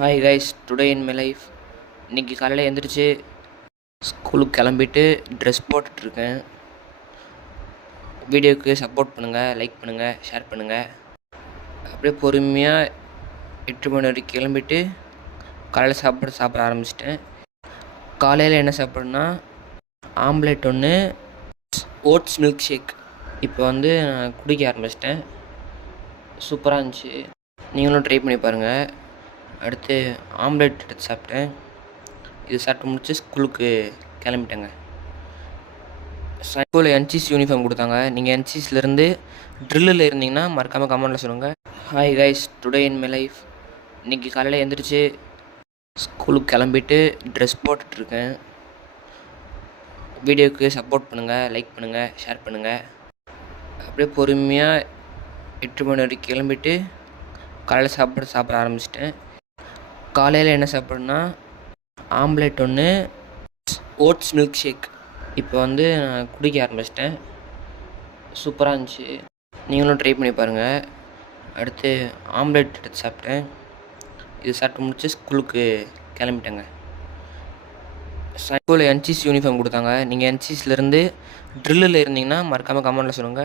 Hi guys, today in my life. இன்றைக்கி காலையில் எழுந்திரிச்சு ஸ்கூலுக்கு கிளம்பிட்டு ட்ரெஸ் போட்டுட்ருக்கேன். வீடியோவுக்கு சப்போர்ட் பண்ணுங்கள், லைக் பண்ணுங்கள், ஷேர் பண்ணுங்கள். அப்படியே பொறுமையாக 8 மணி வரைக்கும் கிளம்பிட்டு காலையில் சாப்பிட ஆரம்பிச்சிட்டேன். காலையில் என்ன சாப்பிட்றேன்னா ஆம்லேட் ஒன்று, ஓட்ஸ் மில்க் ஷேக். இப்போ நான் குடிக்க ஆரம்பிச்சிட்டேன். சூப்பராக இருந்துச்சு, நீங்களும் ட்ரை பண்ணி பாருங்கள். அடுத்து ஆம்லேட் எடுத்து சாப்பிட்டேன். இது சாப்பிட்டு முடிச்சு ஸ்கூலுக்கு கிளம்பிட்டேங்க. ஸ்கூலில் என்சிசி யூனிஃபார்ம் கொடுத்தாங்க. நீங்கள் என்சிசிலேருந்து ட்ரில்லில் இருந்தீங்கன்னா மறக்காமல் கமெண்டில் சொல்லுங்கள். Hi guys, today in my life. இன்றைக்கி காலையில் எழுந்திரிச்சு ஸ்கூலுக்கு கிளம்பிட்டு ட்ரெஸ் போட்டுட்ருக்கேன். வீடியோவுக்கு சப்போர்ட் பண்ணுங்கள், லைக் பண்ணுங்கள், ஷேர் பண்ணுங்கள். அப்படியே பொறுமையாக 8 மணி வரைக்கும் கிளம்பிட்டு காலையில் சாப்பிட ஆரம்பிச்சிட்டேன். காலையில் என்ன சாப்பிட்றேன்னா ஆம்லேட் ஒன்று, ஓட்ஸ் மில்க் ஷேக். இப்போ நான் குடிக்க ஆரம்பிச்சிட்டேன். சூப்பராக இருந்துச்சு, நீங்களும் ட்ரை பண்ணி பாருங்கள். அடுத்து ஆம்லேட் எடுத்து சாப்பிட்டேன். இது சாப்பிட்டு முடிச்சு ஸ்கூலுக்கு கிளம்பிட்டேங்க. ஸ்கூலில் என்சிசி யூனிஃபார்ம் கொடுத்தாங்க. நீங்கள் என்சிசிலேருந்து ட்ரில்லில் இருந்தீங்கன்னா மறக்காமல் கமெண்டில் சொல்லுங்கள்.